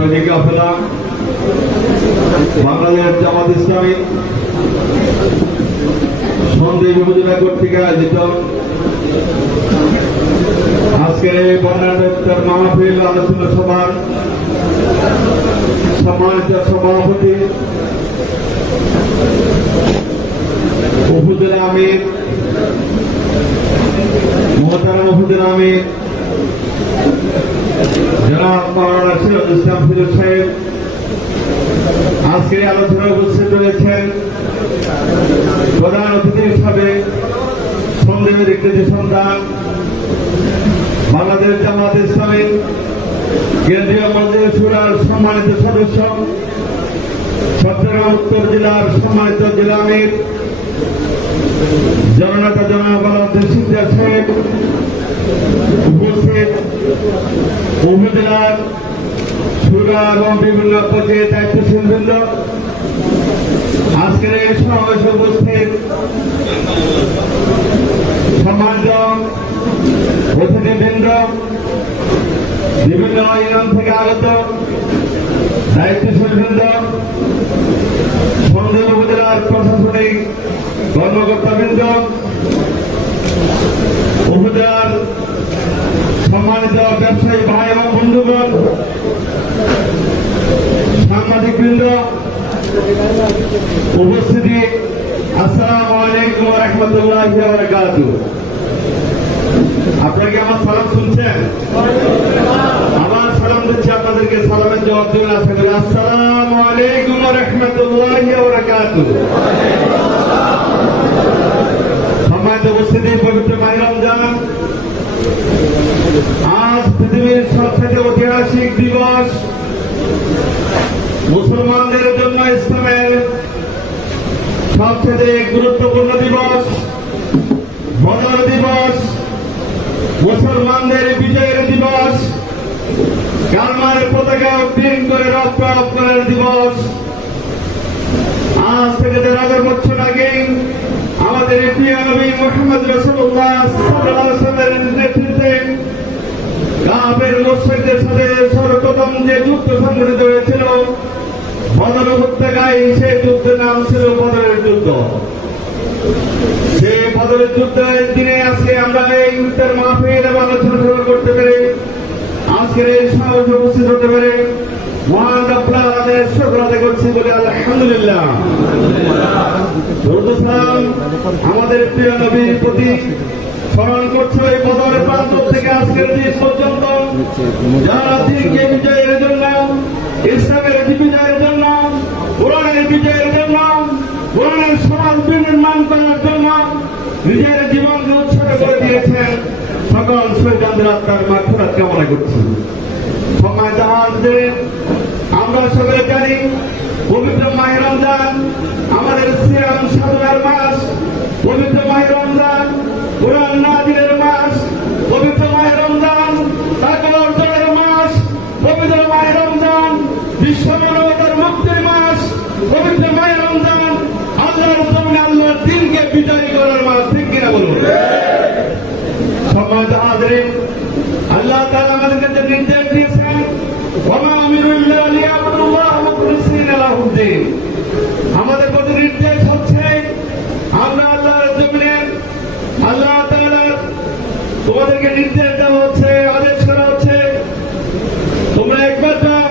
সৈনিক কাফেলা বাংলাদেশ জামাত ইসলামী সন্দেহ উপজেলা কর্তৃক আয়োজিত। আজকের এই বর্ণাঢ্যতার মাহফিল, আলোচনা সভার সম্মানিত সভাপতি উপজেলা আমির, মহতারাম উপজেলা আমির বাংলাদেশ জামাত কেন্দ্রীয় মন্ত্রী সুরার সম্মানিত সদস্য, চট্টগ্রাম উত্তর জেলার সম্মানিত জেলা আমির, জননেতা জনাব সিদ্দিক সাহেব উপস্থিত উপজেলার সুরা এবং বিভিন্ন পর্যায়ে দায়িত্বশীল বৃন্দ আজকের এই সমাবেশে উপস্থিত সম্মানিত অতিথিবৃন্দ, বিভিন্ন ইউনিয়ন থেকে আগত দায়িত্বশীল উপস্থিতি, আসসালামু আলাইকুম রহমতুল্লাহ কি আমার সালাম শুনছেন? আমার সালাম দিচ্ছি আপনাদেরকে, সালামের জবাব দেবেন আশা করি। আসসালামু আলাইকুম রহমতুল্লাহ সম্মানিত উপস্থিতি, পবিত্র মাহি রমজান। আজ পৃথিবীর সবথেকে ঐতিহাসিক দিবস। মুসলমানদের জন্য ইসলামের সবচেয়ে গুরুত্বপূর্ণ দিবস বদর দিবস, মুসলমানদের বিজয়ের দিবস, কালমার পতাকা উদ্দিন করে রক্ত করার দিবস। আজ থেকে দেড় হাজার বছর আগে আমাদের প্রিয় মোহাম্মদ রসুল্লাহ নেতৃত্বে কাবের মুসলিমদের সাথে সর্বপ্রথম যে যুদ্ধ সংঘটিত হয়েছিল বদর উপত্যকায় সেই যুদ্ধের নাম ছিল বদরের যুদ্ধ। সে বদরের যুদ্ধের দিনে আজকে আমরা এই উত্তর মাহফিল এবং আলোচনা করতে পেরে, আজকের এই সমাবেশ উপস্থিত হতে পেরে সালাম আমাদের প্রিয় নবীর প্রতি স্মরণ করছে এই বদরের প্রান্ত থেকে আজকের দিন পর্যন্ত। যারা দিনকে বিজয়ের জন্য ইসলামের বিজয়ের জন্য কোরআনের বিজয়ের জন্য কোরআনের সমাজ বিনির্মাণ করার জন্য নিজের জীবনকে উৎসর্গ করে দিয়েছেন সকল আত্মার মাঠফরাত কামনা করছি সময় জাহাজদের আমরা সকলে জানি, পবিত্র মাহে রমজান, আমাদের সিয়াম সাধনার মাস, পবিত্র মাহে রমজান, কোরআন নাজিরের মাস, পবিত্র মাহে রমজান তাকওয়া অর্জনের মাস, পবিত্র মাহে রমজান, বিশ্ব মানবতার মুক্তির মাস, পবিত্র মাহে রমজান, আল্লাহর জমিনে আল্লাহর দিনকে বিজয়ী করার মাস, ঠিক কিনা বলুন? সম্মানিত হাজরিন আল্লাহ তাআলা আমাদেরকে যে নির্দেশ দিয়েছেন ওমা আমিরুল্লাহ লিয়াবুদুল্লাহ মুখলিসিনা লাহুদ্দিন আমাদের প্রতি নির্দেশ হচ্ছে আমরা আল্লাহর জমিনে আল্লাহ তাআলা তোমাদেরকে নির্দেশ দেওয়া হচ্ছে আদেশ করা হচ্ছে তোমরা একবার যাও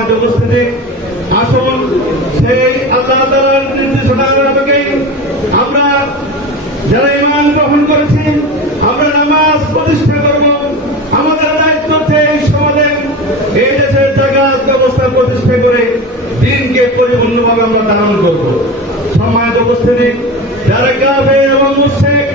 সম্মানিত উপস্থিতি, আসুন, সেই আল্লাহ তালার নির্দেশনা আমাকে আমরা যারা ইমান গ্রহণ করেছি, আমরা নামাজ প্রতিষ্ঠা করব। আমাদের দায়িত্ব হচ্ছে এই সমাজে, এই দেশের জায়গা ব্যবস্থা প্রতিষ্ঠা করে দিনকে পরিপূর্ণভাবে আমরা ধারণ করব। সমাজ উপস্থিতি, যারা গাবে এবং মুশেক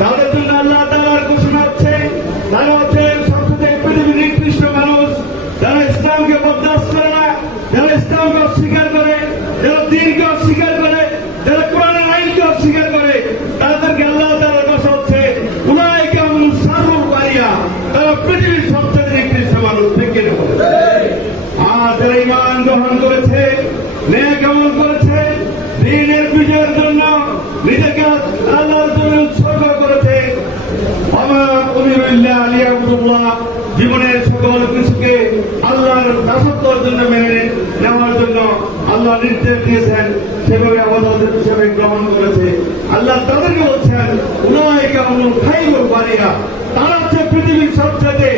তাদের জন্য আল্লাহ তালার ঘোষণা হচ্ছে, তারা হচ্ছে জীবনের সকল কিছুকে আল্লাহর দাসত্বর জন্য মেনে নেওয়ার জন্য আল্লাহ নির্দেশ দিয়েছেন। সেভাবে আমাদের হিসেবে গ্রহণ করেছে। আল্লাহ তাদেরকে বলছেন উনায় কেমন খাই বাড়িয়া তারা হচ্ছে পৃথিবীর সবচেয়ে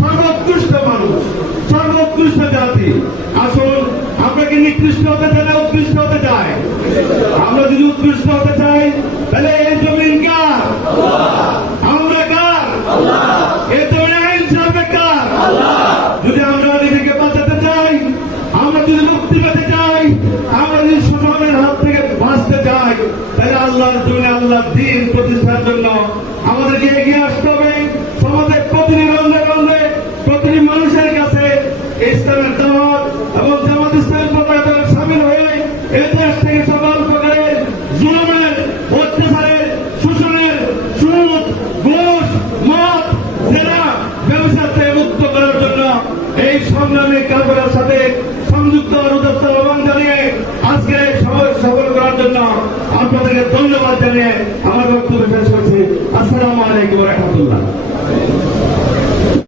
সর্বোৎকৃষ্ট মানুষ, সর্বোৎকৃষ্ট জাতি। আসুন, আমরা কি নিকৃষ্ট হতে চাই না উৎকৃষ্ট হতে চাই? আমরা যদি উৎকৃষ্ট হতে চাই, তাহলে এই জমিন আল্লাহর